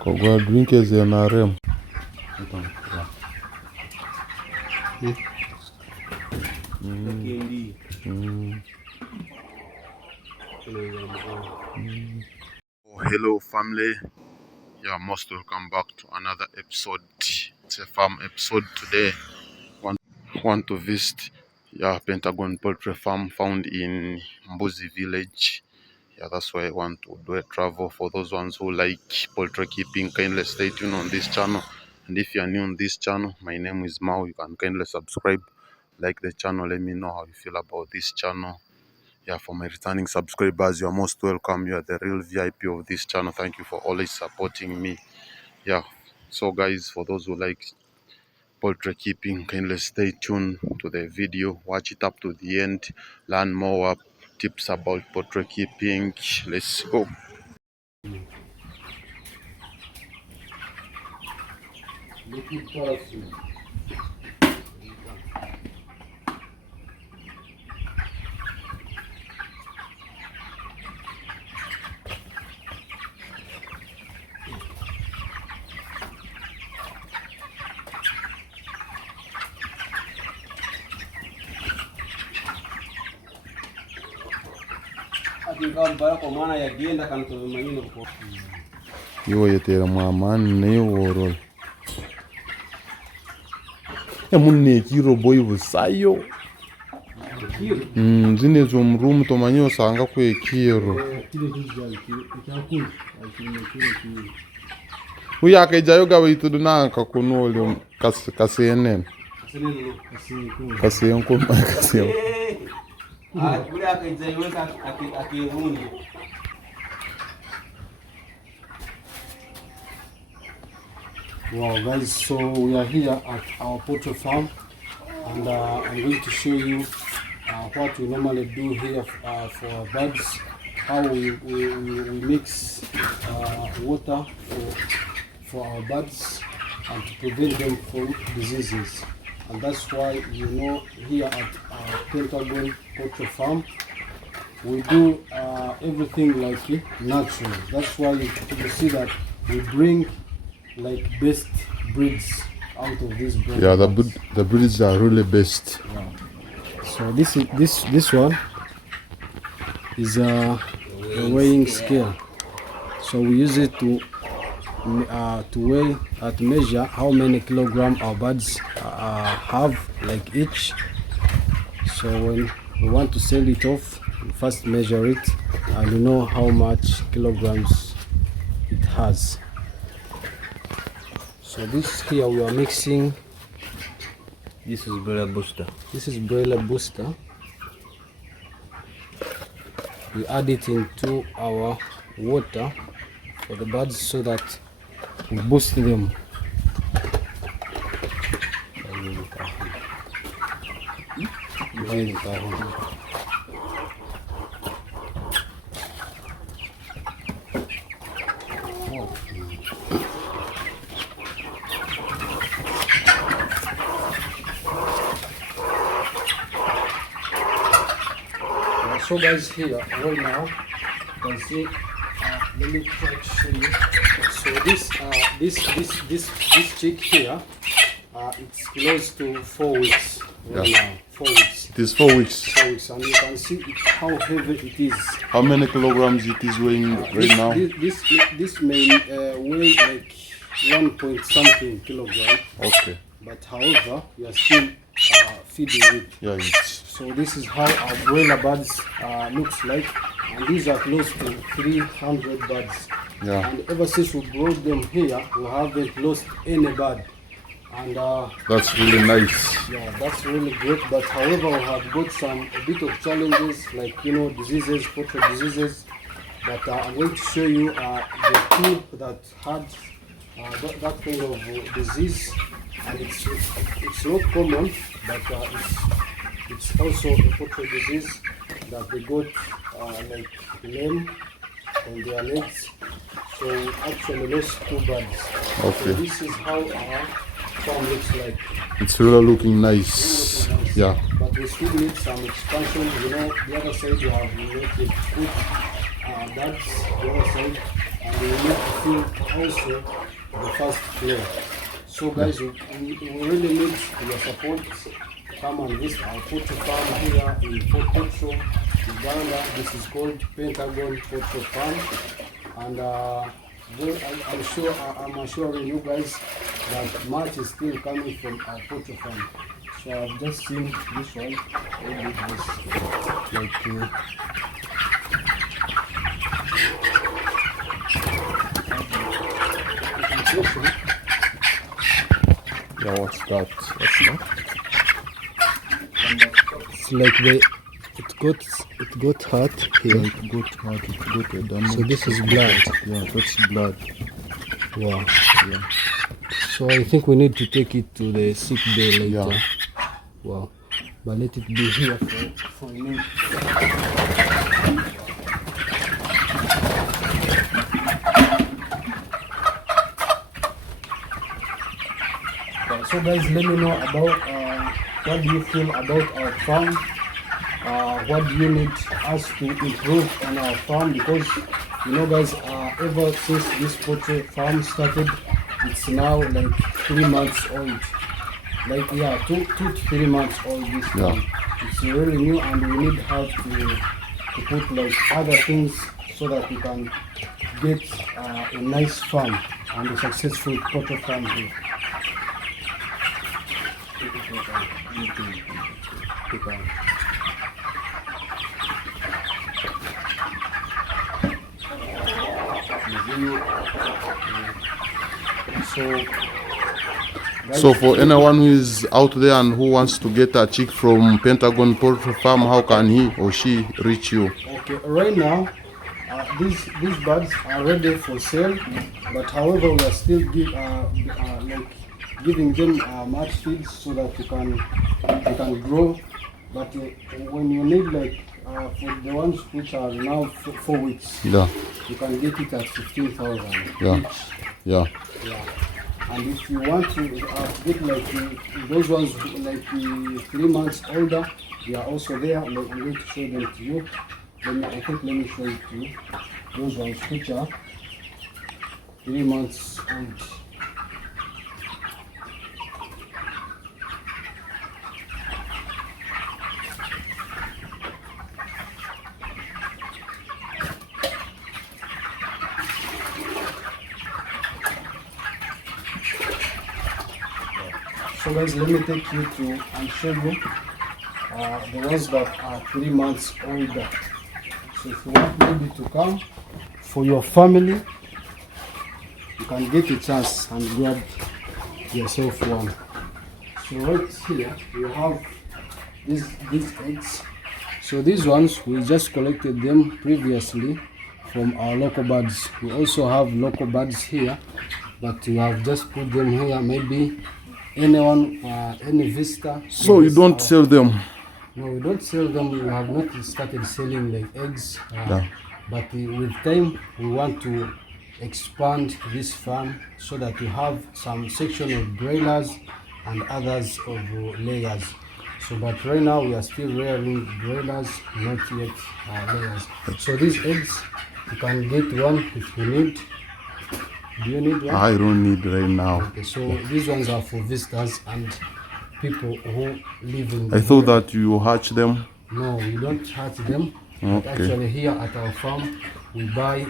Kogwa drink is in a rem. Hello family, most welcome back to another episode. It's a farm episode today. Want to visit Pentagon Poultry Farm found in Mbuzi village. That's why I want to do a travel. For those ones who like poultry keeping, kindly stay tuned on this channel. And if you are new on this channel, my name is Mao. You can kindly subscribe, like the channel. Let me know how you feel about this channel. For my returning subscribers, you are most welcome. You are the real VIP of this channel. Thank you for always supporting me. So guys, for those who like poultry keeping, kindly stay tuned to the video. Watch it up to the end. Learn more tips about poultry keeping. Let's go. Yo yetera mamani ne woro munne kiro boy busayo zine zo mrumu tomanyo sanga kwe kiro uya kejayo gawe ituduna kakunole kasenen kasenko Wow guys, so we are here at our poultry farm and I'm going to show you what we normally do here for our birds, how we mix water for our birds and to prevent them from diseases. And that's why here at our Pentagon Poultry Farm we do everything like natural. That's why you see that we bring like best breeds out of this breed. The breeds are really best. So this one is a weighing scale. So we use it to weigh to measure how many kilograms our birds have, like each. So when we want to sell it off, we first measure it and we know how much kilograms it has. So this here we are mixing. This is broiler booster. This is broiler booster. We add it into our water for the birds so that we boost them. So guys, here right now you can see, let me try to show you. So this chick here, it's close to 4 weeks right now. 4 weeks. It is 4 weeks. 4 weeks, and you can see how heavy it is. How many kilograms it is weighing right now? This may weigh like 1 point something kilogram. Okay. But however, we are still feeding it. So this is how our broiler birds looks like, and these are close to 300 birds. And ever since we brought them here, we haven't lost any bird. And that's really nice. That's really great. But however, we have got a bit of challenges, like diseases, poultry diseases. But I'm going to show you the two that had that kind of disease, and it's not common, but it's also a poultry disease that they got like lame on their legs. So we actually lost 2 birds. Okay. So this is how our farm looks like. It's really looking nice. But we still need some expansion. The other side you have to put birds, the other side, and we need to fill also the first floor. So guys, we really need your support. Come and visit our poultry farm here in Fortportal, Uganda. This is called Pentagon Poultry Farm, and I'm assuring you guys that much is still coming from our poultry farm. So I've just seen this one. Maybe this like Yeah, what's that? it's like it got hurt here. It got a damage. So this is blood. Yeah, that's blood. Wow. Yeah. So I think we need to take it to the sick bay later. Yeah. Wow. But let it be here for a minute. So guys, let me know about what do you feel about our farm. What do you need us to improve on our farm? Because you know guys, ever since this poultry farm started, it's now like 3 months old. Like yeah, 2 to 3 months old this farm. It's really new, and we need help to put like other things so that we can get a nice farm and a successful poultry farm here. So for anyone who is out there and who wants to get a chick from Pentagon Poultry Farm, how can he or she reach you? Okay, right now these birds are ready for sale, but however we are still giving them much feed so that they can grow. But when you need like for the ones which are now 4 weeks, Yeah. you can get it at 15,000 Yeah. each. Yeah. Yeah. And if you want to get like those ones like 3 months older, they are also there. Like, I'm going to show them to you. Let me show it to you. Those ones which are 3 months old. So guys, let me take you to and show you the ones that are 3 months older. So if you want maybe to come for your family, you can get a chance and grab yourself one. So right here you have these eggs. So these ones we just collected them previously from our local birds. We also have local birds here, but we have just put them here. Maybe anyone, any visitor. So you don't sell them? No, we don't sell them. We have not started selling like eggs. Yeah. But with time, we want to expand this farm so that we have some section of broilers and others of layers. So, but right now we are still rearing broilers, not yet layers. So these eggs, you can get one if you need. Do you need one? I don't need right now. Okay, so these ones are for visitors and people who live in the I thought area. that you hatch them. No, we don't hatch them. But Okay. actually here at our farm, we buy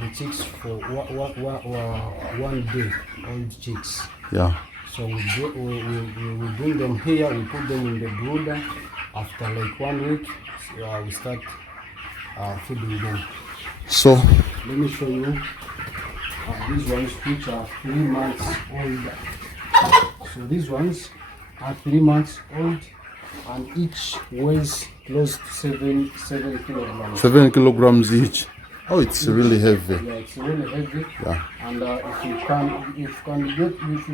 the chicks for 1 day, old chicks. Yeah. So we bring them here, we put them in the brooder. After like 1 week, we start feeding them. So Let me show you these ones which are 3 months old. So these ones are 3 months old, and each weighs close to 7 kilograms. 7 kilograms each. Oh, it's really heavy. Yeah, it's really heavy. Yeah. And if you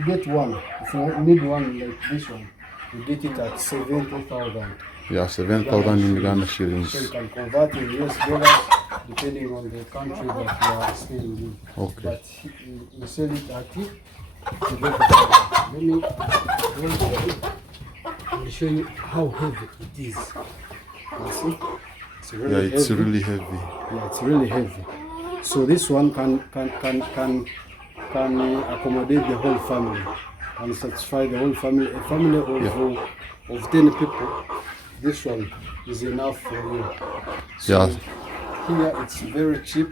get one, if you need one like this one, you get it at 70,000. Yeah, 7,000 in Ghana So shillings. you can convert in US dollars depending on the country that you are staying in. Okay. But you sell it at it. Let me show you how heavy it is. You see? It's Yeah, really it's heavy. really heavy. Yeah, it's really heavy. So this one can accommodate the whole family and satisfy the whole family. A family of 10 people, this one is enough for you. So here it's very cheap,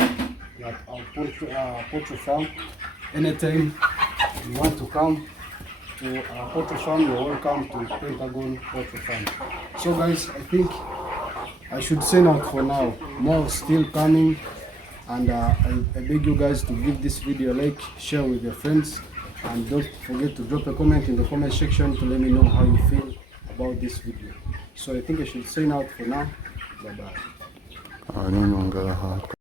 like our poultry farm. Anytime you want to come to our poultry farm, you're welcome to Pentagon Poultry Farm. So guys, I think I should sign out for now. More still coming, and I beg you guys to give this video a like, share with your friends, and don't forget to drop a comment in the comment section to let me know how you feel about this video. So I think I should sign out for now. Bye bye.